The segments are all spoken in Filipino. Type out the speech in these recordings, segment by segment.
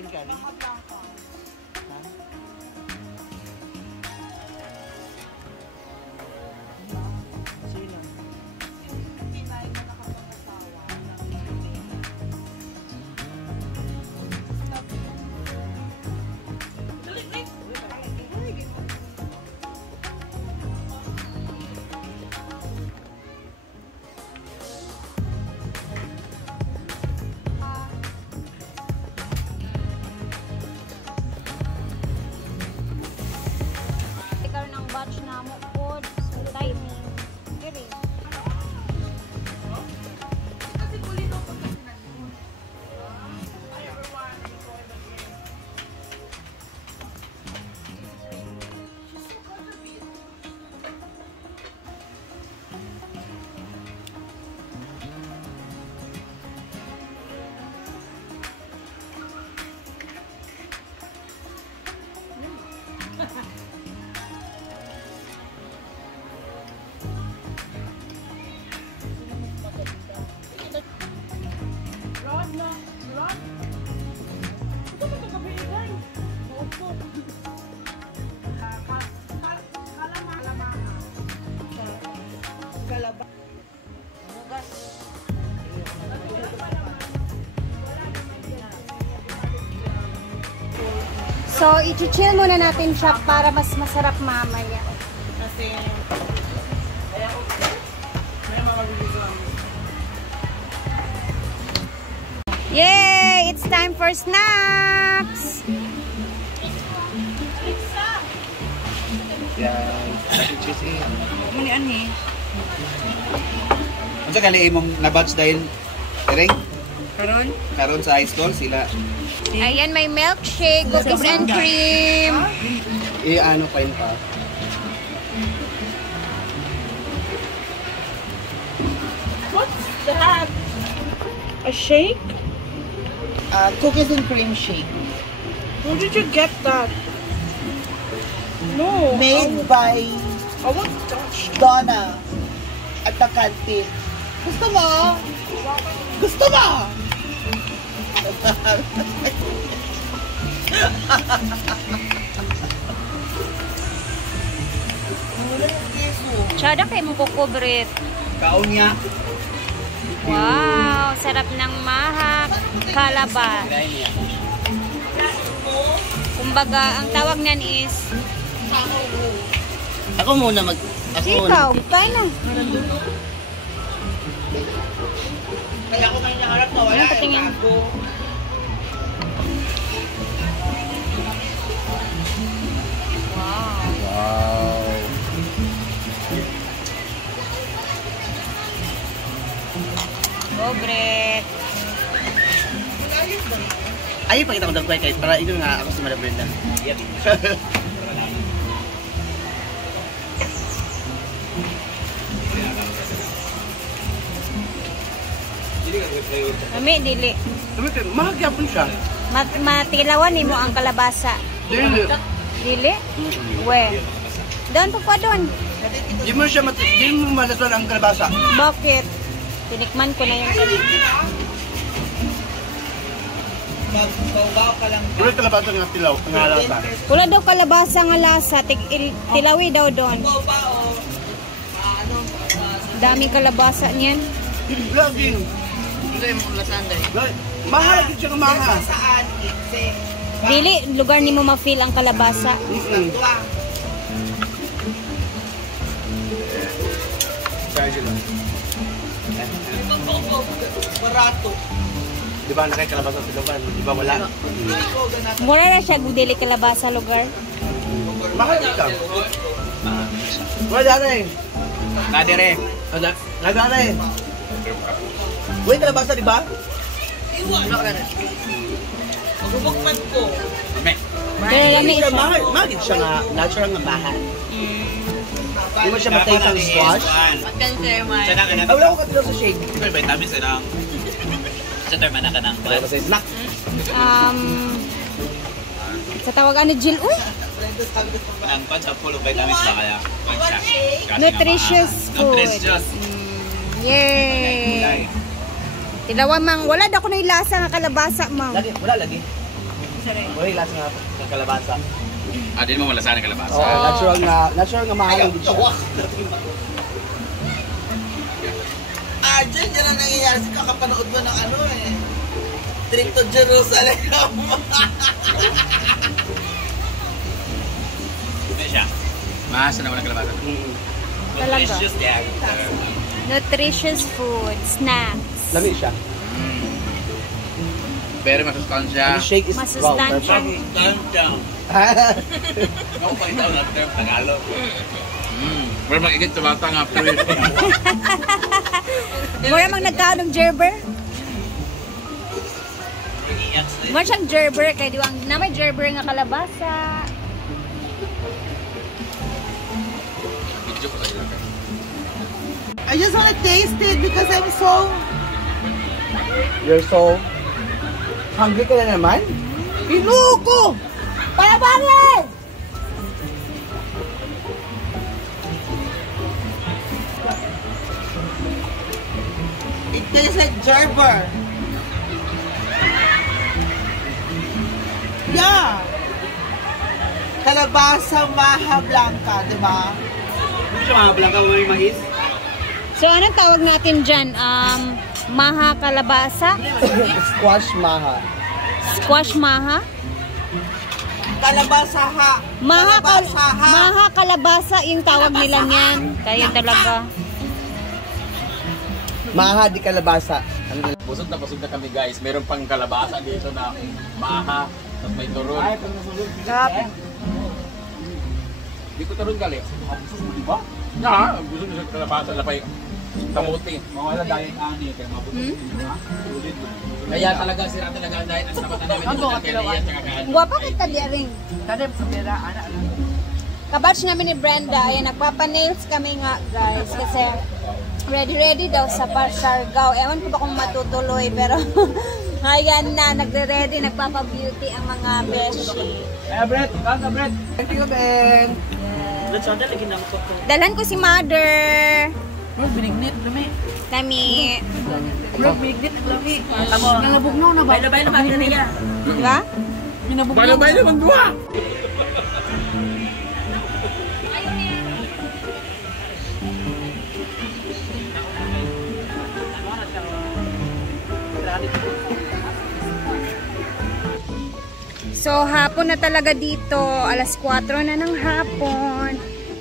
chicken curry. Batch na mo po sa timing. Diri. So, i-chill muna natin siya para mas masarap mamaya. Kasi, may mamabilisan. Yay! It's time for snacks! Yan. Cheese in. Muni ani. Ano sa gali imong nabatch dahil Ereng? Karon sa ice stall sila. Ayan, may milkshake, cookies and cream. Ano pa yun pa? What's that? A shake? Cookies and cream shake. Where did you get that? No. Made by I want Dutch. Donna at the canteen. Gusto mo? Gusto mo? Tsada kayo mong kukubrit. Kaon niya. Wow! Sarap ng mahak. Kalabas. Kumbaga, ang tawag niyan is... Ako muna mag... Ikaw, tayo na. Kaya ako may naharap na wala. Ano patingin? Wow. Kubrit. Ayun, pakita ko dagway kahit para ito nga ako si Madam Brenda. Kami, dili. Mahagyapon siya. Matilawan mo ang kalabasa. Dili. Dili? We. Doon pa doon. Di mo siya di mo malasuan ang kalabasa. Bakit? Tinikman ko na yung Baw-baw ka lang. Wala kalabasa nga tilaw. Ang halasa. Wala daw kalabasa nga lasa. Tilawi daw doon. Baw-baw. Daming kalabasa niyan. Vlogging. Hindi mo lasan dahil. Mahal siya ng mahal. Saan? Dili, lugar ni mo ma-feel ang kalabasa. Barato. Di ba nakay kalabasa sa lugar? Di ba wala? Mura na siya dili kalabasa lugar. Mahal ka. Wala rin. Nadire. Nadire. Wait, kalabasa di ba? Iwan ka na. Bubukman ko. Pero lami siya. Magit siya nga, natural nga mahal. Di mo siya matay pang squash? Magkan sir, man. Wala ko katilo sa shake. Pero vitamins na lang. Sa terma na ka ng Wala ko sa snack. Sa tawag ano, Jill? Uy! Ang pan sa full of vitamins ba kaya? Pan siya. Kasi Nutritious nga food. Nutritious. Yay! Tilawan mang, wala daw ko na ilasa nga kalabasa, mang. Lagi, wala lagi. Wala lasa nga ng kalabasa. Ah, din mo malasahan ng kalabasa. Oh, natural nga mahal din siya. Dyan na nangyayari sa kakapanood mo ng ano eh. Trip to Jerusalem. Ano siya? Mahasa naman ng kalabasa. Talaga? Delicious yan. Nutritious food, snacks. Lami siya. Very masustansya. The shake is Masustansya. Masustansya. Ako pa itaw na term Tagalog. Pero mag-igit sa bata nga pero Mura mang nagkaon ng gerber? Mura siyang gerber, kaya diwang na may gerber nga kalabasa. video ko sa iyo. I just want to taste it because I'm so... You're so hungry ka na naman? Pinuko! Palabangin! It tastes like gerber. Yeah. Kalabasa maha blanca, di ba? Hindi siya mahablang ka may mais? So, anong tawag natin dyan? Maha kalabasa? Squash maha. Squash maha? Kalabasa ha. Kalabasa ha. Maha kalabasa yung tawag nila niyan. Kaya talaga. Maha di kalabasa. Busog na kami guys. Meron pang kalabasa dito na maha. Tapos may turon. Hindi ko turon gali. Di ba? Yeah, gusto nyo sa kalabasa na pa yung kamuti. Mawala dahil ani. Kaya mabusog. Kaya talaga sila talaga dahil ang sabatan namin dito na kaya tsaka kaan. Guwapa kita di rin. Kadem sa pera, ana. Kabatch namin ni Brenda. Ayan, nagpapa-nails kami nga guys. Kasi ready daw sa Parsargao. Ewan ko ba kung matutuloy. Pero ayan na, nagre-ready, nagpapa-beauty ang mga beshi. Brett! Kaka, Brett! Thank you, Ben! Dalhan ko si Mother. Binignit, lami. Kami. Binignit, lami. Nalabugnaw na ba? Bay na ba niya? Diba? Balabay naman dua! So, hapon na talaga dito. Alas 4 na ng hapon.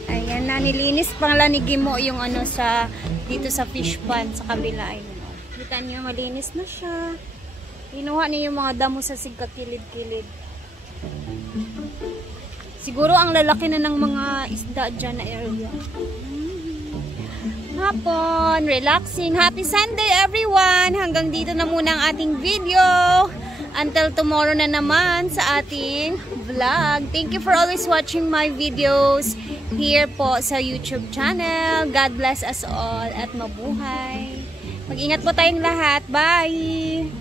Ayan na, nilinis pang lang ni Gimo yung ano sa, dito sa fish pond sa kabila. Ayun. Kita niyo, malinis na siya. Inuha niya yung mga damo sa sigkakilid-kilid. Siguro ang lalaki na ng mga isda dyan na area. Hapon, relaxing. Happy Sunday everyone! Hanggang dito na muna ang ating video. Until tomorrow na naman sa ating vlog. Thank you for always watching my videos here po sa YouTube channel. God bless us all at mabuhay. Mag-ingat po tayong lahat. Bye!